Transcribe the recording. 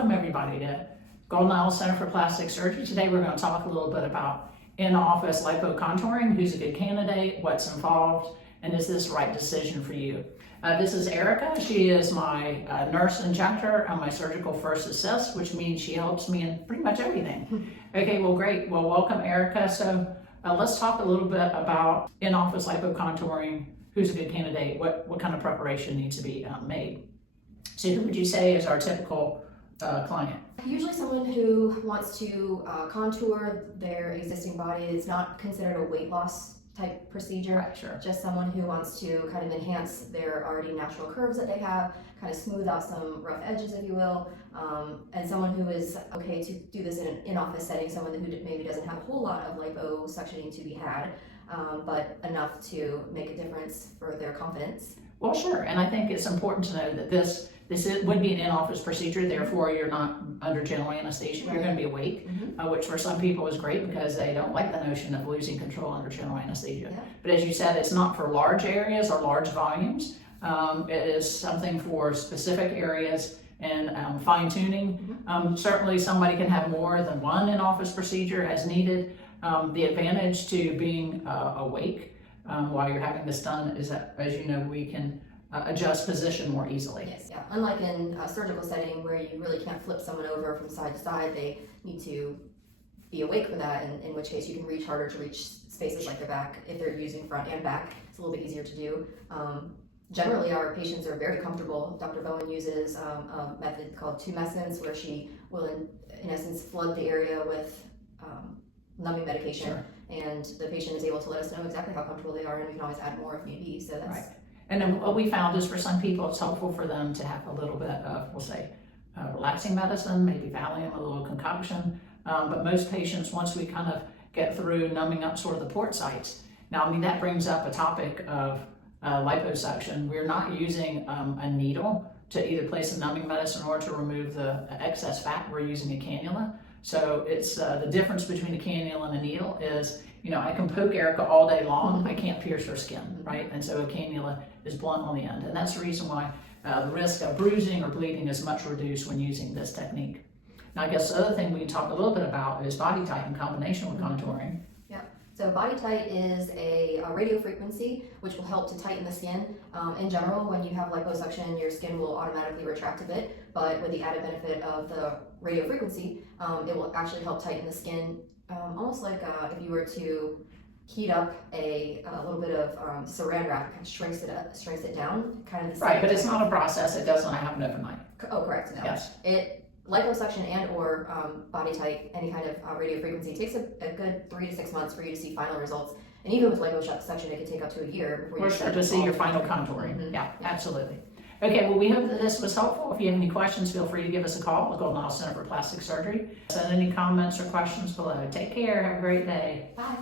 welcome everybody to Golden Isle Center for Plastic Surgery. Today we're going to talk a little bit about in-office lipo contouring, who's a good candidate, what's involved, and is this the right decision for you? This is Erica. She is my nurse injector and my surgical first assist, which means she helps me in pretty much everything. Okay, well great. Well, welcome Erica. So let's talk a little bit about in-office lipo contouring, who's a good candidate, what kind of preparation needs to be made. So who would you say is our typical client? Usually someone who wants to contour their existing body. It's not considered a weight loss type procedure. Right, sure. Just someone who wants to kind of enhance their already natural curves that they have, kind of smooth out some rough edges, if you will, and someone who is okay to do this in an in-office setting, someone who maybe doesn't have a whole lot of liposuctioning to be had, but enough to make a difference for their confidence. Well, sure, and I think it's important to know that this would be an in-office procedure, therefore you're not under general anesthesia, you're going to be awake, which for some people is great because they don't like the notion of losing control under general anesthesia. Yeah. But as you said, it's not for large areas or large volumes. It is something for specific areas and fine-tuning. Certainly somebody can have more than one in-office procedure as needed. The advantage to being awake while you're having this done is that, as you know, we can adjust position more easily. Yes, yeah. Unlike in a surgical setting where you really can't flip someone over from side to side, they need to be awake for that, in which case you can reach harder to reach spaces like the back. If they're using front and back, it's a little bit easier to do. Generally, our patients are very comfortable. Dr. Bowen uses a method called tumescence, where she will, in essence, flood the area with numbing medication. Sure. And the patient is able to let us know exactly how comfortable they are, and we can always add more if need be. So that's right. And then what we found is for some people, it's helpful for them to have a little bit of, we'll say, relaxing medicine, maybe Valium, a little concoction. But most patients, once we kind of get through numbing up sort of the port sites, now, I mean, that brings up a topic of liposuction. We're not using a needle to either place a numbing medicine or to remove the excess fat. We're using a cannula. So it's the difference between a cannula and a needle is, you know, I can poke Erica all day long, I can't pierce her skin, right? And so a cannula is blunt on the end. And that's the reason why the risk of bruising or bleeding is much reduced when using this technique. Now, I guess the other thing we can talk a little bit about is body type in combination with contouring. Yeah. So body tight is a radio frequency, which will help to tighten the skin. In general, when you have liposuction, your skin will automatically retract a bit, but with the added benefit of the radio frequency, it will actually help tighten the skin, almost like if you were to heat up a little bit of saran wrap, it kind of shrinks it down, kind of the same. Right, but it's not a process, it doesn't happen overnight. Oh, correct, no. Yes. Liposuction and or body tight, any kind of radio frequency, takes a good 3 to 6 months for you to see final results. And even with liposuction, it can take up to a year before you start to see your final contouring. Yeah, absolutely. Okay, well, we hope that this was helpful. If you have any questions, feel free to give us a call at the Golden Isle Center for Plastic Surgery. Send any comments or questions below. Take care. Have a great day. Bye.